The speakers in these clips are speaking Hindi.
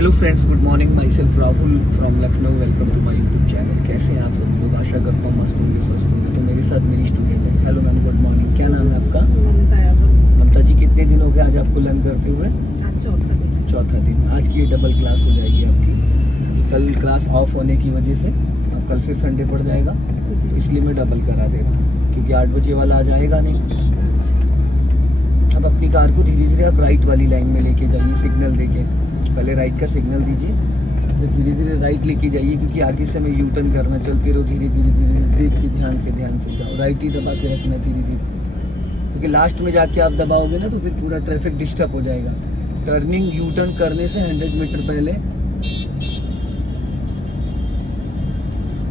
Hello friends, good morning. Myself Rahul from Lucknow. Welcome to my YouTube channel. कैसे हैं आप सभी लोग? आशा करता हूँ मस्त होंगे, स्वस्थ होंगे। तो मेरे साथ मेरी स्टूडेंट है। Hello ma'am, good morning. क्या नाम है आपका? ममता जी, कितने दिन हो गए आज आपको लर्न करते हुए? चौथा दिन। आज की ये डबल क्लास हो जाएगी आपकी। कल क्लास ऑफ होने की वजह से अब कल फिर संडे पड़ जाएगा, तो इसलिए मैं डबल करा दे रहा हूँ, क्योंकि 8 बजे वाला आ जाएगा नहीं। अब अपनी कार को धीरे धीरे आप राइट वाली लाइन में लेके जाइए, सिग्नल देके। पहले राइट का सिग्नल दीजिए, फिर धीरे धीरे राइट लेके जाइए, क्योंकि आगे से हमें यू टर्न करना। चलते रहो धीरे धीरे धीरे, ब्रेक के ध्यान से जाओ। राइट ही दबा के रखना धीरे धीरे, क्योंकि लास्ट में जाके आप दबाओगे ना तो फिर पूरा ट्रैफिक डिस्टर्ब हो जाएगा। टर्निंग यू टर्न करने से 100 मीटर पहले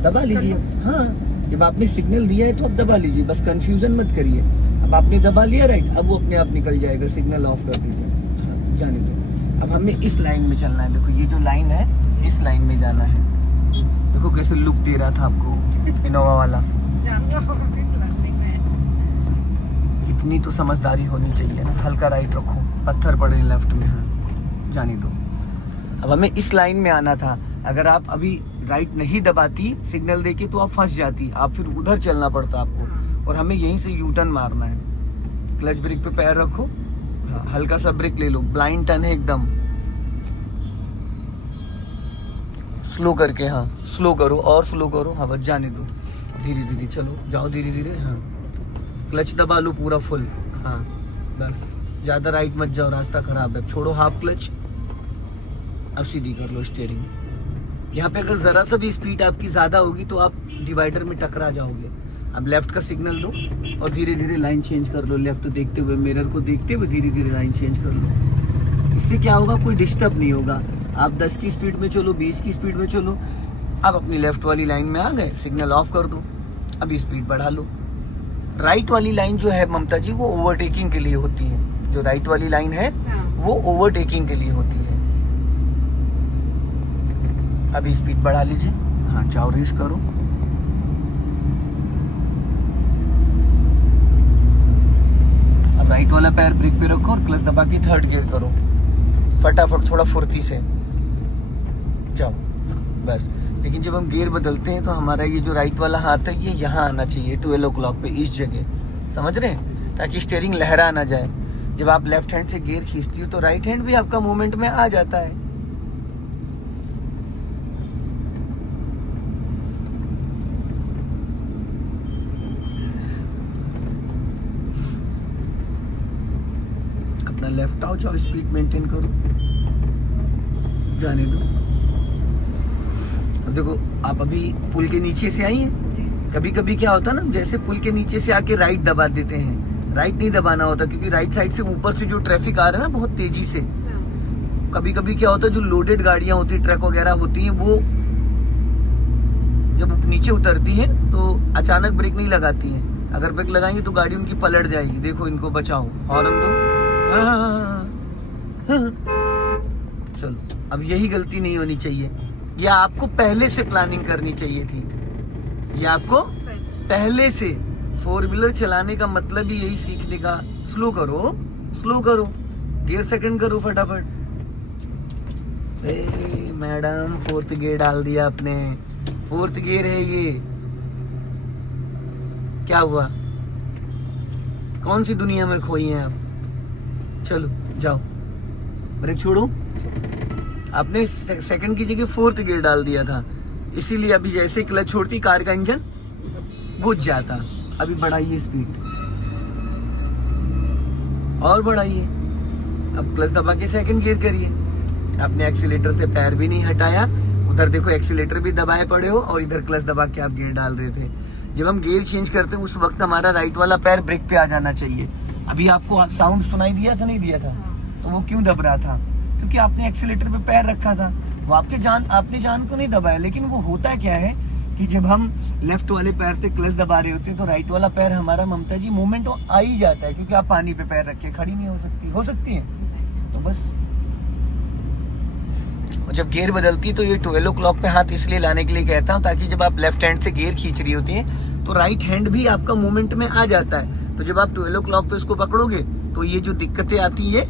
दबा लीजिए। हाँ, जब आपने सिग्नल दिया है तो आप दबा लीजिए, बस कंफ्यूजन मत करिए। अब आपने दबा लिया राइट, अब वो अपने आप निकल जाएगा। सिग्नल ऑफ कर दीजिए। हाँ, जाने दो। अब हमें इस लाइन में चलना है। देखो ये जो लाइन है, इस लाइन में जाना है। देखो कैसे लुक दे रहा था आपको इनोवा वाला। इतनी तो समझदारी होनी चाहिए ना। हल्का राइट रखो, पत्थर पड़े लेफ्ट में। हाँ, जाने दो। अब हमें इस लाइन में आना था। अगर आप अभी राइट नहीं दबाती सिग्नल देके तो आप फंस जाती, आप फिर उधर चलना पड़ता आपको, और हमें यहीं से यू टर्न मारना है। क्लच ब्रेक पे पैर रखो। हाँ, हल्का सा ब्रेक ले लो। ब्लाइंड टर्न है एकदम। स्लो करके, हाँ स्लो करो और स्लो करो। हाँ बस जाने दो। धीरे धीरे चलो, जाओ धीरे धीरे। हाँ, क्लच दबा लो पूरा फुल। हाँ बस, ज़्यादा राइट मत जाओ, रास्ता खराब है। छोड़ो हाफ क्लच। अब सीधी कर लो स्टीयरिंग। यहाँ पे अगर ज़रा सा भी स्पीड आपकी ज़्यादा होगी तो आप डिवाइडर में टकरा जाओगे। अब लेफ्ट का सिग्नल दो और धीरे धीरे लाइन चेंज कर लो। लेफ्ट देखते हुए, मिरर को देखते हुए धीरे धीरे लाइन चेंज कर लो। इससे क्या होगा, कोई डिस्टर्ब नहीं होगा। आप 10 की स्पीड में चलो, 20 की स्पीड में चलो। अब अपनी लेफ्ट वाली लाइन में आ गए, सिग्नल ऑफ कर दो। अभी स्पीड बढ़ा लो। राइट वाली लाइन जो है ममता जी, वो ओवरटेकिंग के लिए होती है। जो राइट वाली लाइन है वो ओवरटेकिंग के लिए होती है। अभी स्पीड बढ़ा लीजिए। हाँ, जाओ रेस करो। अब राइट वाला पैर ब्रेक पे रखो और क्लच दबा के थर्ड गियर करो। फटाफट, थोड़ा फुर्ती से जाओ बस। लेकिन जब हम गियर बदलते हैं तो हमारा ये जो राइट वाला हाथ है ये यहाँ आना चाहिए, 12 o'clock पे, इस जगह। समझ रहे हैं? ताकि स्टीयरिंग लहरा ना जाए। जब आप लेफ्ट हैंड से गियर खींचती हो तो राइट हैंड भी आपका मूवमेंट में आ जाता है। अपना लेफ्ट आओ, जाओ स्पीड मेंटेन करो, जाने दो। अब देखो, आप अभी पुल के नीचे से आई हैं। कभी कभी क्या होता है ना, जैसे पुल के नीचे से आके राइट दबा देते हैं। राइट नहीं दबाना होता, क्योंकि राइट साइड से ऊपर से जो ट्रैफिक आ रहा है ना बहुत तेजी से, कभी कभी क्या होता है, जो लोडेड गाड़ियां होती है, ट्रक वगैरह होती हैं, वो जब नीचे उतरती हैं तो अचानक ब्रेक नहीं लगाती हैं। अगर ब्रेक लगाएंगे तो गाड़ी उनकी पलट जाएगी। देखो, इनको बचाओ, हॉर्न दो। चलो, अब यही गलती नहीं होनी चाहिए। ये आपको पहले से प्लानिंग करनी चाहिए थी। ये आपको पहले से, 4 व्हीलर चलाने का मतलब ही यही सीखने का। स्लो करो, स्लो करो, गियर सेकंड करो फटाफट। मैडम, 4th गियर डाल दिया आपने। 4th गियर है ये। क्या हुआ? कौन सी दुनिया में खोई हैं आप? चलो जाओ, ब्रेक छोड़ो। आपने सेकंड की जगह 4th गियर डाल दिया था, इसीलिए अभी जैसे क्लच छोड़ती कार का इंजन बुझ जाता। अभी बढ़ाइए स्पीड और बढ़ाइए। अब क्लच दबा के सेकंड गियर करिए। आपने एक्सीलेटर से पैर भी नहीं हटाया। उधर देखो, एक्सीलेटर भी दबाए पड़े हो और इधर क्लच दबा के आप गियर डाल रहे थे। जब हम गियर चेंज करते उस वक्त हमारा राइट वाला पैर ब्रेक पे आ जाना चाहिए। अभी आपको साउंड सुनाई दिया था, नहीं दिया था? तो वो क्यों दब रहा था? क्योंकि आपने एक्सीलेटर पे पैर रखा था। वो आपने जान को नहीं दबाया। लेकिन वो होता क्या है कि जब हम लेफ्ट वाले पैर से क्लच दबा रहे होते हैं तो राइट वाला पैर हमारा, ममता जी, मूवमेंट आ ही जाता है। क्योंकि आप पानी पे पैर रख के खड़ी नहीं हो सकती है। तो बस, जब गियर बदलती है तो ये 12 o'clock पे हाथ इसलिए लाने के लिए कहता हूँ, ताकि जब आप लेफ्ट हैंड से गियर खींच रही होती है तो राइट हैंड भी आपका मूवमेंट में आ जाता है। तो जब आप 12 o'clock पे इसको पकड़ोगे तो ये जो दिक्कतें आती है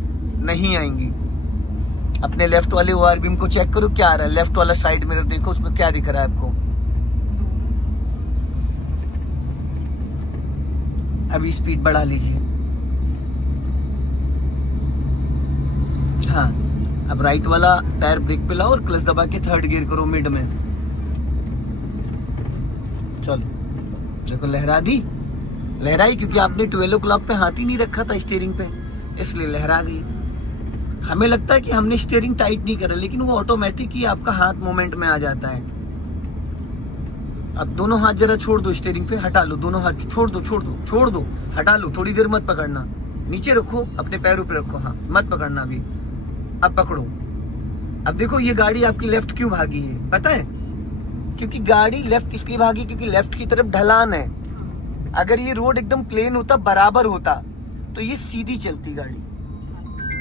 नहीं आएंगी। अपने लेफ्ट वाले ओआर बीम को चेक करो क्या आ रहा है। लेफ्ट वाला साइड मिरर देखो, उसमें क्या दिख रहा है आपको। अभी स्पीड बढ़ा लीजिए। हाँ, अब राइट वाला पैर ब्रेक पे लाओ और क्लच दबा के थर्ड गियर करो मिड में। चलो देखो लहरा दी, लहराई क्योंकि आपने 12 o'clock पे हाथ ही नहीं रखा था स्टीयरिंग पे, इसलिए लहरा गई। हमें लगता है कि हमने स्टीयरिंग टाइट नहीं करा, लेकिन वो ऑटोमेटिक ही आपका हाथ मूवमेंट में आ जाता है। अब दोनों हाथ जरा छोड़ दो, स्टीयरिंग पे हटा लो, दोनों हाथ छोड़ दो, छोड़ दो, छोड़ दो, हटा लो, थोड़ी देर मत पकड़ना, नीचे रखो, अपने पैरों पे रखो। हाँ, मत पकड़ना अभी, अब पकड़ो। अब देखो ये गाड़ी आपकी लेफ्ट क्यों भागी है पता है? क्योंकि गाड़ी लेफ्ट इसलिए भागी क्योंकि लेफ्ट की तरफ ढलान है। अगर ये रोड एकदम प्लेन होता, बराबर होता, तो ये सीधी चलती गाड़ी।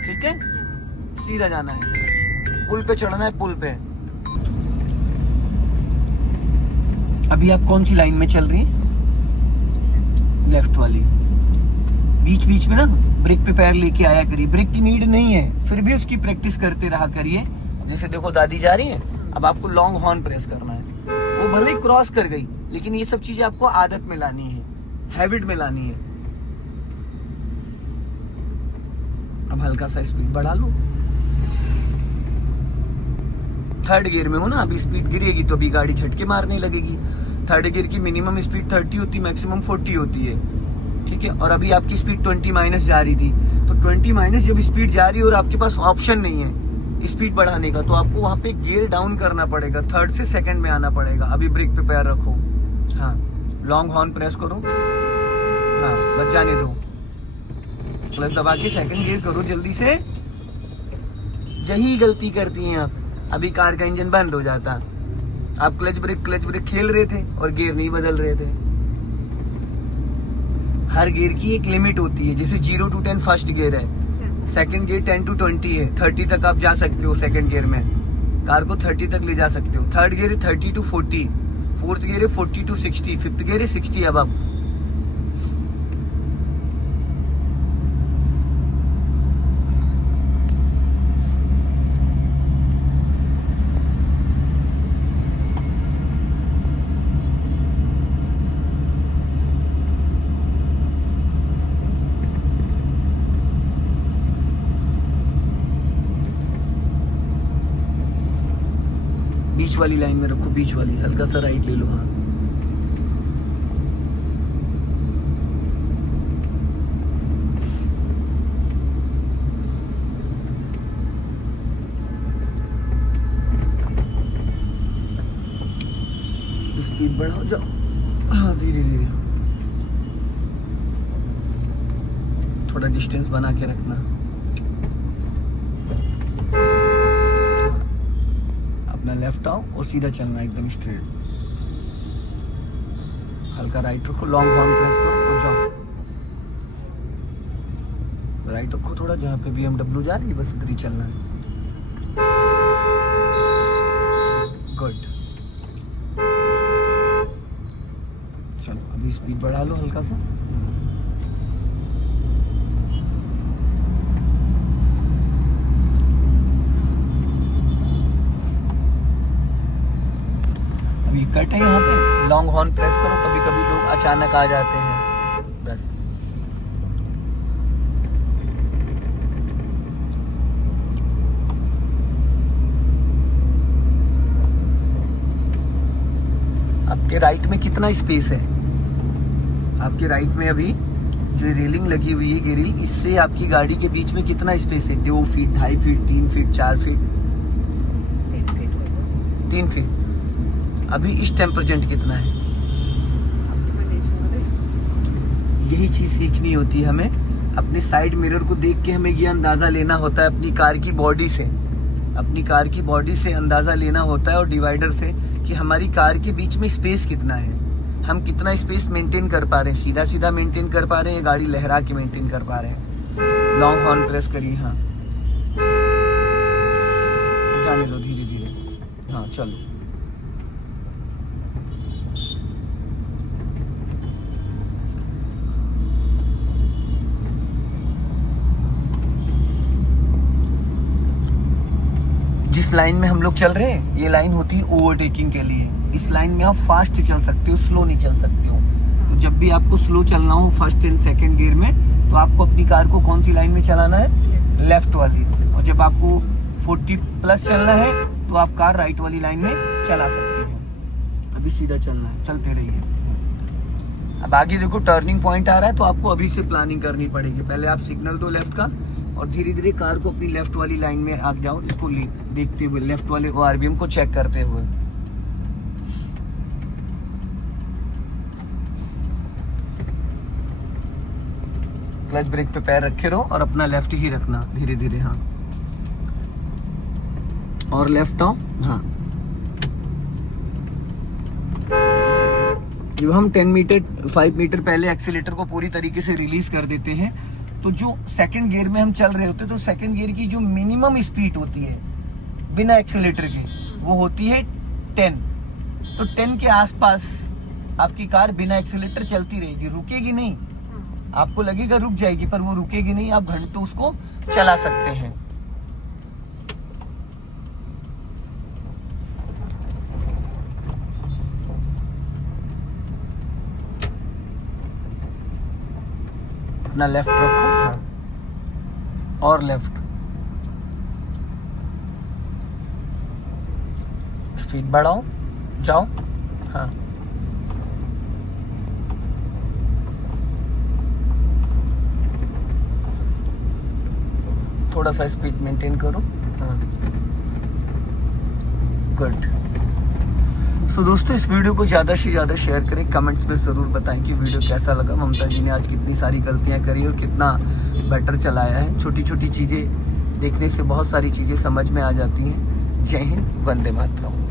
ठीक है, सीधा जाना है, पुल पे चढ़ना है, पुल पे। अभी आप कौन सी लाइन में चल रही हैं? लेफ्ट वाली। बीच बीच में ना ब्रेक पे पैर लेके आया करिए। ब्रेक की नीड नहीं है, फिर भी उसकी प्रैक्टिस करते रहा करिए। जैसे देखो दादी जा रही है, अब आपको लॉन्ग हॉर्न प्रेस करना है। वो भले ही क्रॉस कर गई, लेकिन ये सब चीजें आपको आदत में लानी है, हैबिट में लानी है। अब हल्का सा स्पीड बढ़ा लो। थर्ड गियर में हो ना, अभी स्पीड गिरेगी तो अभी गाड़ी झटके मारने लगेगी। थर्ड गियर की मिनिमम स्पीड 30 होती है, मैक्सिमम 40 होती है। ठीक है, और अभी आपकी स्पीड 20 माइनस जा रही थी, तो 20 माइनस जब स्पीड जा रही है और आपके पास ऑप्शन नहीं है स्पीड बढ़ाने का, तो आपको वहां पे गियर डाउन करना पड़ेगा, थर्ड से सेकंड में आना पड़ेगा। अभी ब्रेक पे पैर रखो। हाँ, लॉन्ग हॉर्न प्रेस करो। हाँ, बच जाने दो, क्लच दबा के सेकंड गियर करो जल्दी से। यही गलती करती हैं आप। अभी कार का इंजन बंद हो जाता, आप क्लच ब्रेक खेल रहे थे और गियर नहीं बदल रहे थे। हर गियर की एक लिमिट होती है, जैसे 0 to 10 फर्स्ट गियर है, सेकंड गियर 10 to 20 है, 30 तक आप जा सकते हो। सेकंड गियर में कार को 30 तक ले जा सकते हो। थर्ड गियर है 30 to 40, फोर्थ गियर है 40 to 60, फिफ्थ गियर है 60। अब आप बीच वाली लाइन में रखो, बीच वाली, हल्का सा राइट ले लो। हाँ, स्पीड बढ़ाओ, जाओ। हाँ, धीरे धीरे, थोड़ा डिस्टेंस बना के रखना। लेफ्ट आओ और सीधा चलना एकदम स्ट्रेट। हल्का राइट रखो, लॉन्ग हॉर्न प्रेस करो और जाओ। राइट रखो थोड़ा, जहाँ पे BMW जा रही है बस उधर ही चलना है। गुड, चलो अभी स्पीड बढ़ा लो हल्का सा। कट है यहाँ पे, लॉन्ग हॉर्न प्रेस करो। कभी कभी लोग अचानक आ जाते हैं, बस। आपके राइट में कितना स्पेस है? आपके राइट में अभी जो रेलिंग लगी हुई है ग्रिल, इससे आपकी गाड़ी के बीच में कितना स्पेस है? 2 feet, 2.5 feet, 3 feet, 4 feet, 3 feet. अभी इस टेम्परेचर कितना है? यही चीज सीखनी होती है हमें। अपने साइड मिरर को देख के हमें ये अंदाजा लेना होता है, अपनी कार की बॉडी से, अपनी कार की बॉडी से अंदाजा लेना होता है और डिवाइडर से, कि हमारी कार के बीच में स्पेस कितना है, हम कितना स्पेस मेंटेन कर पा रहे हैं, सीधा सीधा मेंटेन कर पा रहे हैं, गाड़ी लहरा के मेंटेन कर पा रहे हैं। लॉन्ग हॉर्न प्रेस करिए। हाँ, जाने दो धीरे धीरे। हाँ, चलो। जिस लाइन में हम लोग चल रहे हैं ये लाइन होती है ओवरटेकिंग के लिए। इस लाइन में आप फास्ट चल सकते हो, स्लो नहीं चल सकते हो। तो जब भी आपको स्लो चलना हो फर्स्ट एंड सेकंड गियर में, तो आपको अपनी कार को कौन सी लाइन में चलाना है? लेफ्ट वाली। और जब आपको 40 प्लस चलना है तो आप कार राइट वाली लाइन में चला सकते हो। अभी सीधा चलना है, चलते रहिए। अब आगे देखो टर्निंग पॉइंट आ रहा है, तो आपको अभी से प्लानिंग करनी पड़ेगी। पहले आप सिग्नल दो लेफ्ट का और धीरे धीरे कार को अपनी लेफ्ट वाली लाइन में आ जाओ, इसको देखते हुए, लेफ्ट वाले आरबीएम को चेक करते हुए। क्लच ब्रेक पे पैर रखे रहो और अपना लेफ्ट ही रखना धीरे धीरे। हाँ, और लेफ्ट आओ। हाँ, जब हम 5 मीटर पहले एक्सीलेटर को पूरी तरीके से रिलीज कर देते हैं, तो जो सेकंड गियर में हम चल रहे होते हैं, तो सेकंड गियर की जो मिनिमम स्पीड होती है बिना एक्सीलेटर के, वो होती है 10। तो 10 के आसपास आपकी कार बिना एक्सीलेटर चलती रहेगी, रुकेगी नहीं। आपको लगेगा रुक जाएगी, पर वो रुकेगी नहीं। आप घंटों उसको चला सकते हैं। अपना लेफ्ट रखो। हाँ, और लेफ्ट। स्पीड बढ़ाओ, जाओ। हाँ, थोड़ा सा स्पीड मेंटेन करो। हाँ, गुड। सो दोस्तों, इस वीडियो को ज़्यादा से ज़्यादा शेयर करें। कमेंट्स में ज़रूर बताएं कि वीडियो कैसा लगा। ममता जी ने आज कितनी सारी गलतियां करी और कितना बेटर चलाया है। छोटी छोटी चीज़ें देखने से बहुत सारी चीज़ें समझ में आ जाती हैं। जय हिंद, वंदे मातरम।